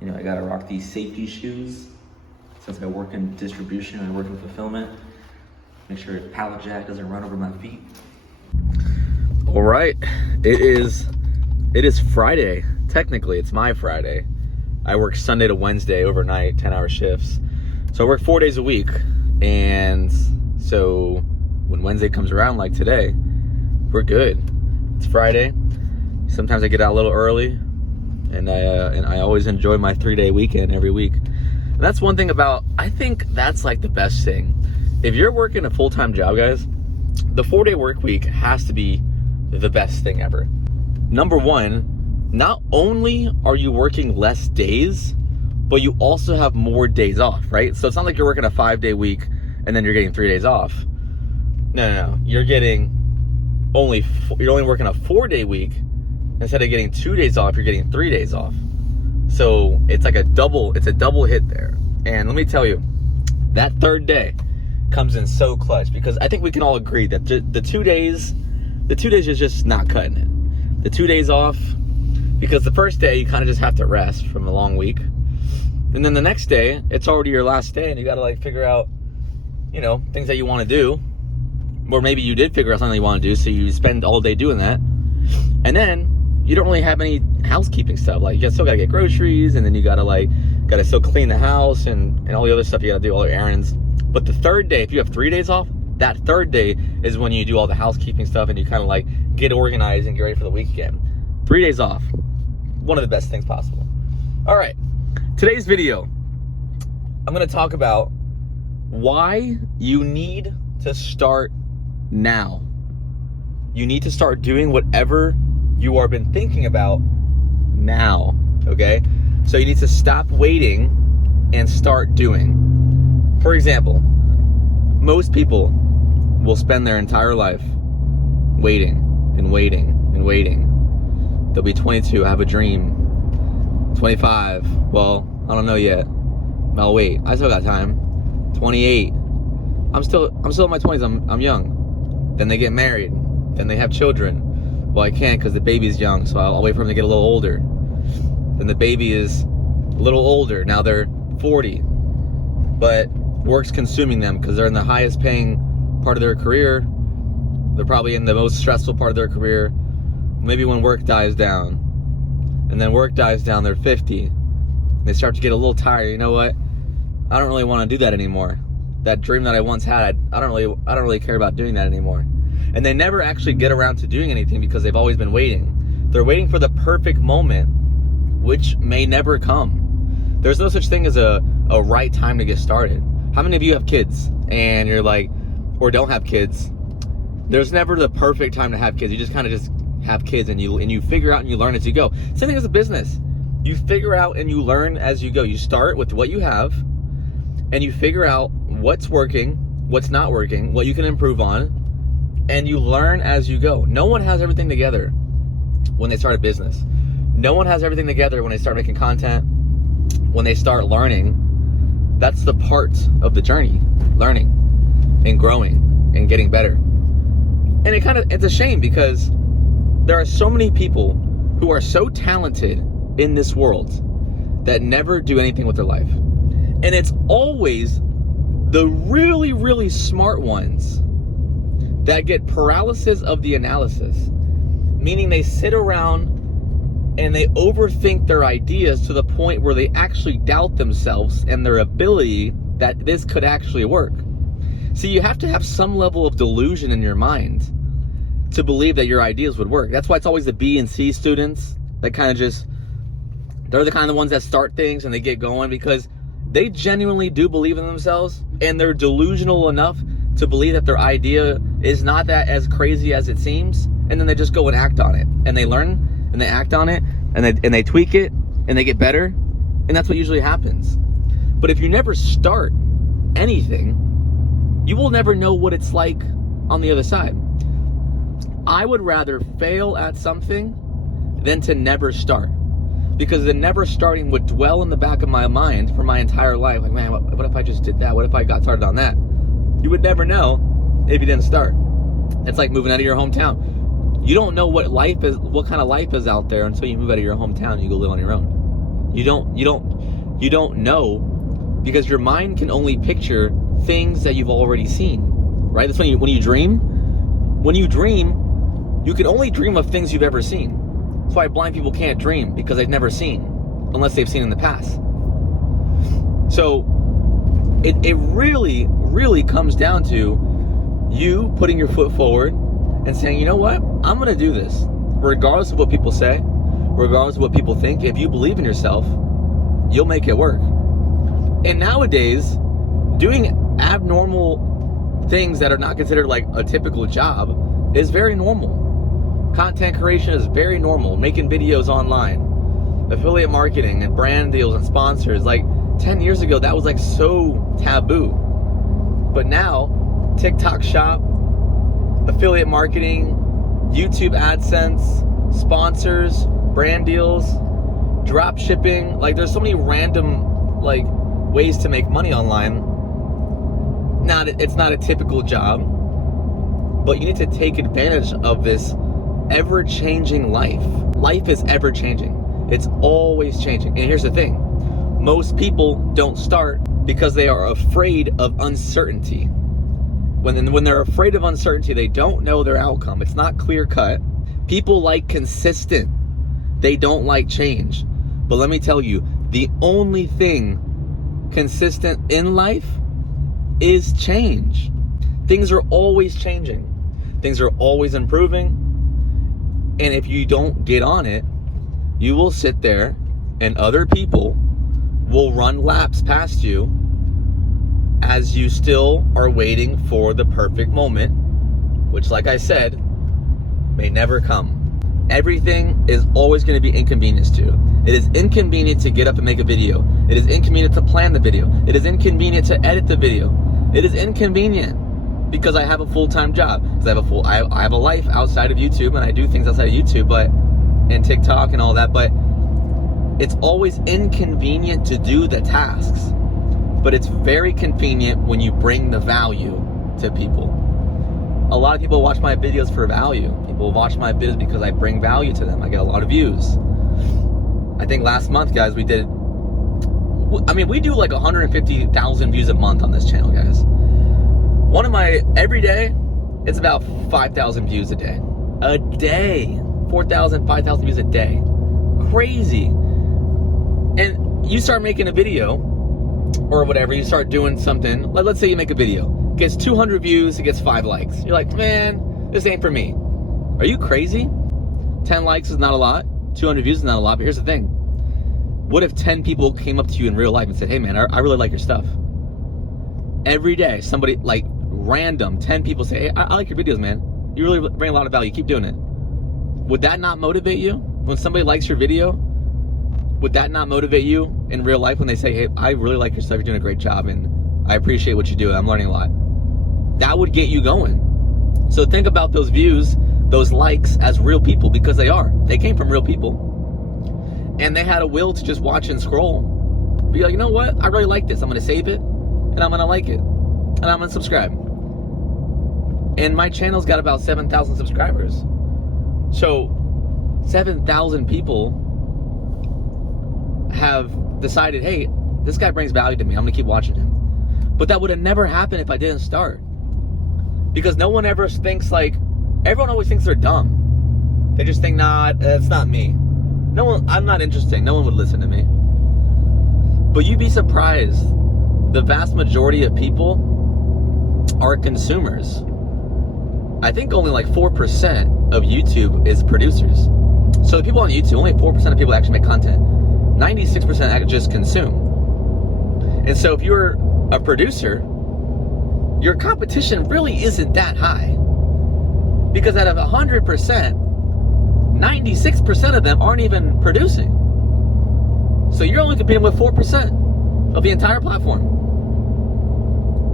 You know, I gotta rock these safety shoes since I work in distribution and I work in fulfillment. Make sure the pallet jack doesn't run over my feet. All right, it is Friday. Technically, it's my Friday. I work Sunday to Wednesday overnight, 10-hour shifts. So I work 4 days a week. And so when Wednesday comes around, like today, we're good. It's Friday. Sometimes I get out a little early, and I always enjoy my 3-day weekend every week. And that's one thing about, I think that's like the best thing. If you're working a full-time job, guys, the 4-day work week has to be the best thing ever. Number one, not only are you working less days, but you also have more days off, right? So it's not like you're working a 5-day week and then you're getting 3 days off. No. You're only working a 4-day week. Instead of getting 2 days off, you're getting 3 days off. So it's like a double hit there. And let me tell you, that third day comes in so clutch, because I think we can all agree that the 2 days is just not cutting it. The 2 days off, because the first day you kind of just have to rest from a long week. And then the next day, it's already your last day, and you got to like figure out, you know, things that you want to do. Or maybe you did figure out something you want to do, so you spend all day doing that. And then you don't really have any housekeeping stuff. Like, you still got to get groceries, and then you got to still clean the house and all the other stuff you got to do, all your errands. But the third day, if you have 3 days off, that third day is when you do all the housekeeping stuff and you kind of like get organized and get ready for the week again. 3 days off. One of the best things possible. All right. Today's video, I'm going to talk about why you need to start now. You need to start doing whatever you have been thinking about now, okay? So you need to stop waiting and start doing. For example, most people will spend their entire life waiting and waiting and waiting. They'll be 22, have a dream. 25, well, I don't know yet. I'll wait. I still got time. 28. I'm still in my 20s. I'm young. Then they get married. Then they have children. Well, I can't because the baby's young, so I'll wait for them to get a little older. Then the baby is a little older. Now they're 40. But work's consuming them because they're in the highest paying part of their career. They're probably in the most stressful part of their career. Maybe when work dies down. And then work dies down, they're 50. They start to get a little tired. You know what? I don't really want to do that anymore. That dream that I once had, I don't really care about doing that anymore. And they never actually get around to doing anything because they've always been waiting. They're waiting for the perfect moment, which may never come. There's no such thing as a right time to get started. How many of you have kids and you're like, or don't have kids? There's never the perfect time to have kids. You just kind of just have kids and you figure out and you learn as you go. Same thing as a business. You figure out and you learn as you go. You start with what you have and you figure out what's working, what's not working, what you can improve on, and you learn as you go. No one has everything together when they start a business. No one has everything together when they start making content, when they start learning. That's the part of the journey, learning and growing and getting better. And it's a shame because there are so many people who are so talented in this world that never do anything with their life. And it's always the really, really smart ones that get paralysis of the analysis, meaning they sit around and they overthink their ideas to the point where they actually doubt themselves and their ability that this could actually work. See, you have to have some level of delusion in your mind to believe that your ideas would work. That's why it's always the B and C students that they're the kind of ones that start things and they get going because they genuinely do believe in themselves and they're delusional enough to believe that their idea is not that as crazy as it seems, and then they just go and act on it. And they learn and they act on it and they tweak it and they get better, and that's what usually happens. But if you never start anything, you will never know what it's like on the other side. I would rather fail at something than to never start. Because the never starting would dwell in the back of my mind for my entire life. Like, man, what if I just did that? What if I got started on that? You would never know if you didn't start. It's like moving out of your hometown. You don't know what kind of life is out there until you move out of your hometown and you go live on your own. You don't know, because your mind can only picture things that you've already seen, right? That's when you dream. When you dream, you can only dream of things you've ever seen. That's why blind people can't dream, because they've never seen, unless they've seen in the past. So it really, really comes down to you putting your foot forward and saying, you know what? I'm going to do this. Regardless of what people say, regardless of what people think, if you believe in yourself, you'll make it work. And nowadays, doing abnormal things that are not considered like a typical job is very normal. Content creation is very normal. Making videos online, affiliate marketing and brand deals and sponsors. Like 10 years ago, that was like so taboo. But now, TikTok Shop, affiliate marketing, YouTube AdSense, sponsors, brand deals, drop shipping. Like there's so many random like ways to make money online. It's not a typical job, but you need to take advantage of this ever-changing life. Life is ever-changing. It's always changing. And here's the thing. Most people don't start because they are afraid of uncertainty. When they're afraid of uncertainty, they don't know their outcome. It's not clear-cut. People like consistent. They don't like change. But let me tell you, the only thing consistent in life is change. Things are always changing. Things are always improving. And if you don't get on it, you will sit there and other people will run laps past you as you still are waiting for the perfect moment, which, like I said, may never come. Everything is always going to be inconvenienced to you. It is inconvenient to get up and make a video. It is inconvenient to plan the video. It is inconvenient to edit the video. It is inconvenient because I have a full-time job. Because I have a life outside of YouTube, and I do things outside of YouTube, and TikTok and all that. But it's always inconvenient to do the tasks. But it's very convenient when you bring the value to people. A lot of people watch my videos for value. People watch my videos because I bring value to them. I get a lot of views. I think last month, guys, we do like 150,000 views a month on this channel, guys. Every day, it's about 5,000 views a day. A day. 4,000, 5,000 views a day. Crazy. And you start making a video, or whatever, you start doing something, let's say you make a video, it gets 200 views, it gets 5 likes. You're like, man, this ain't for me. Are you crazy? 10 likes is not a lot, 200 views is not a lot, but here's the thing. What if 10 people came up to you in real life and said, hey man, I really like your stuff? Every day, somebody, like random, 10 people say, hey, I like your videos, man. You really bring a lot of value, keep doing it. Would that not motivate you? When somebody likes your video, would that not motivate you in real life when they say, hey, I really like your stuff, you're doing a great job, and I appreciate what you do, I'm learning a lot? That would get you going. So think about those views, those likes as real people, because they are. They came from real people. And they had a will to just watch and scroll. Be like, you know what? I really like this. I'm going to save it, and I'm going to like it, and I'm going to subscribe. And my channel's got about 7,000 subscribers. So 7,000 people have decided, hey, this guy brings value to me, I'm gonna keep watching him. But that would have never happened if I didn't start. Because no one ever thinks like, everyone always thinks they're dumb. They just think, nah, that's not me. No one, I'm not interesting, no one would listen to me. But you'd be surprised, the vast majority of people are consumers. I think only like 4% of YouTube is producers. So the people on YouTube, only 4% of people actually make content. 96% just consume. And so if you're a producer, your competition really isn't that high. Because out of 100%, 96% of them aren't even producing. So you're only competing with 4% of the entire platform.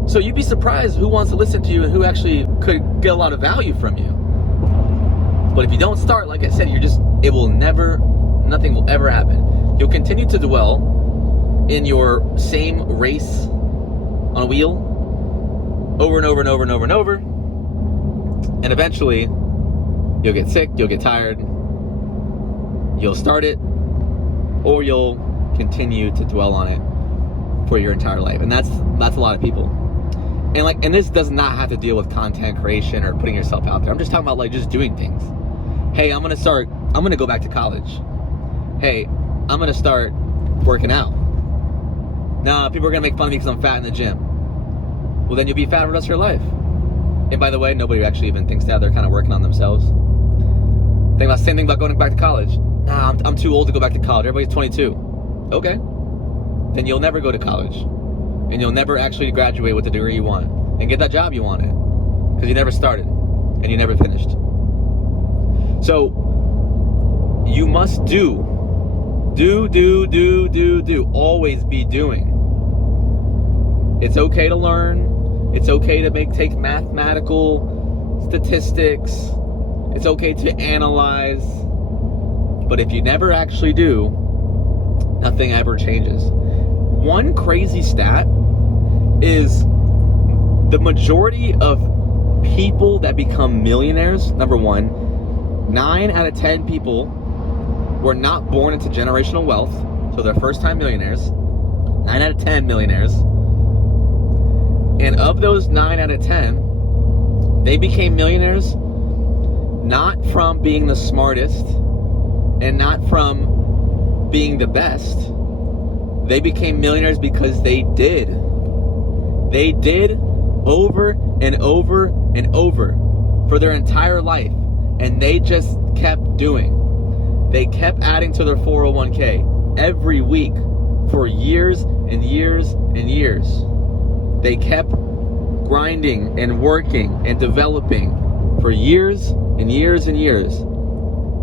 So you'd be surprised who wants to listen to you and who actually could get a lot of value from you. But if you don't start, like I said, nothing will ever happen. You'll continue to dwell in your same race on a wheel over and over and over and over and over. And eventually, you'll get sick, you'll get tired, you'll start it, or you'll continue to dwell on it for your entire life. And that's a lot of people. And this does not have to deal with content creation or putting yourself out there. I'm just talking about like just doing things. Hey, I'm gonna go back to college. Hey, I'm gonna start working out. Nah, people are gonna make fun of me because I'm fat in the gym. Well, then you'll be fat for the rest of your life. And by the way, nobody actually even thinks that. They're kind of working on themselves. Same thing about going back to college. Nah, I'm too old to go back to college. Everybody's 22. Okay. Then you'll never go to college. And you'll never actually graduate with the degree you want. And get that job you wanted. Because you never started. And you never finished. So, you must do. Always be doing. It's okay to learn. It's okay to take mathematical statistics. It's okay to analyze. But if you never actually do, nothing ever changes. One crazy stat is the majority of people that become millionaires, number one, 9 out of 10 people were not born into generational wealth, so they're first-time millionaires. 9 out of 10 millionaires. And of those 9 out of 10, they became millionaires not from being the smartest and not from being the best. They became millionaires because they did. They did over and over and over for their entire life. And they just kept doing. They kept adding to their 401k every week for years and years and years. They kept grinding and working and developing for years and years and years.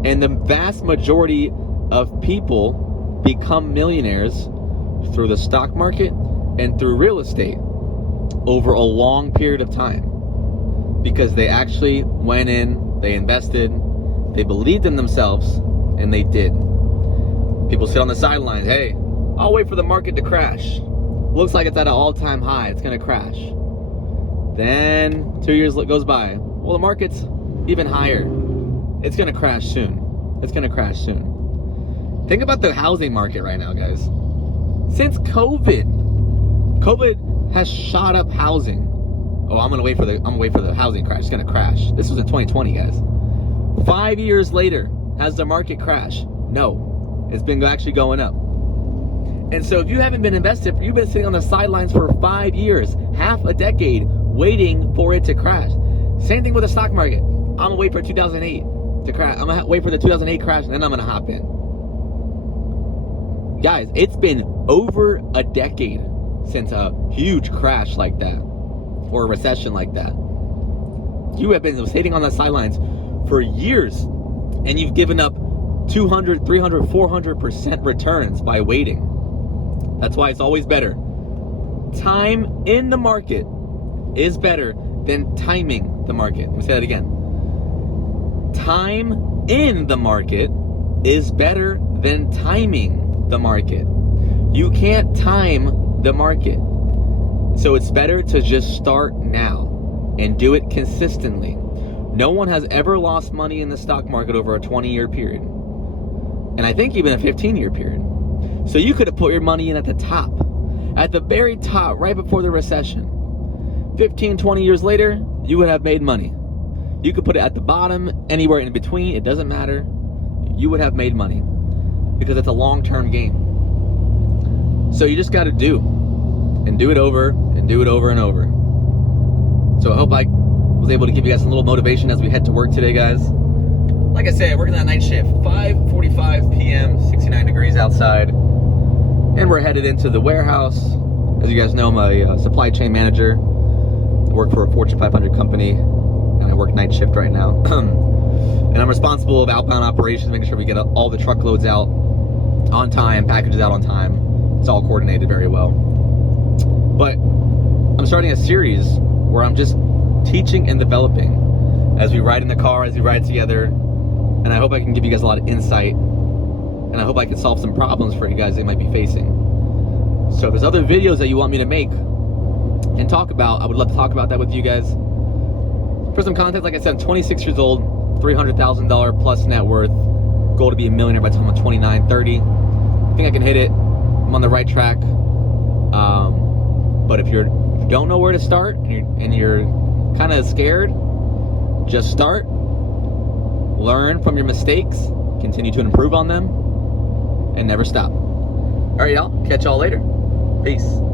And the vast majority of people become millionaires through the stock market and through real estate over a long period of time. Because they actually went in, they invested, they believed in themselves, and they did. People sit on the sidelines, hey, I'll wait for the market to crash. Looks like it's at an all-time high, it's gonna crash. Then 2 years goes by. Well, the market's even higher. It's gonna crash soon. It's gonna crash soon. Think about the housing market right now, guys. Since COVID has shot up housing. Oh, I'm gonna wait for the housing crash. It's gonna crash. This was in 2020, guys. 5 years later, has the market crashed? No, it's been actually going up. And so if you haven't been invested, you've been sitting on the sidelines for 5 years, half a decade, waiting for it to crash. Same thing with the stock market. I'm gonna wait for 2008 to crash. I'm gonna wait for the 2008 crash, and then I'm gonna hop in. Guys, it's been over a decade since a huge crash like that, or a recession like that. You have been sitting on the sidelines for years, and you've given up 200, 300, 400% returns by waiting. That's why it's always better. Time in the market is better than timing the market. Let me say that again. Time in the market is better than timing the market. You can't time the market. So it's better to just start now and do it consistently. No one has ever lost money in the stock market over a 20-year period. And I think even a 15-year period. So you could have put your money in at the top, at the very top, right before the recession. 15, 20 years later, you would have made money. You could put it at the bottom, anywhere in between, it doesn't matter. You would have made money because it's a long-term game. So you just got to do, and do it over, and do it over and over. So I hope I was able to give you guys a little motivation as we head to work today, guys. Like I said, working that night shift, 5:45 p.m., 69 degrees outside, and we're headed into the warehouse. As you guys know, I'm a supply chain manager. I work for a Fortune 500 company, and I work night shift right now. And I'm responsible of outbound operations, making sure we get all the truckloads out on time, packages out on time. It's all coordinated very well. But I'm starting a series where I'm just teaching and developing as we ride in the car, as we ride together. And I hope I can give you guys a lot of insight. And I hope I can solve some problems for you guys that might be facing. So if there's other videos that you want me to make and talk about, I would love to talk about that with you guys. For some context, like I said, I'm 26 years old, $300,000 plus net worth. Goal to be a millionaire by the time I'm 29, 30. I think I can hit it. I'm on the right track. But if you don't know where to start and you're kind of scared, just start, learn from your mistakes, continue to improve on them, and never stop. All right, y'all. Catch y'all later. Peace.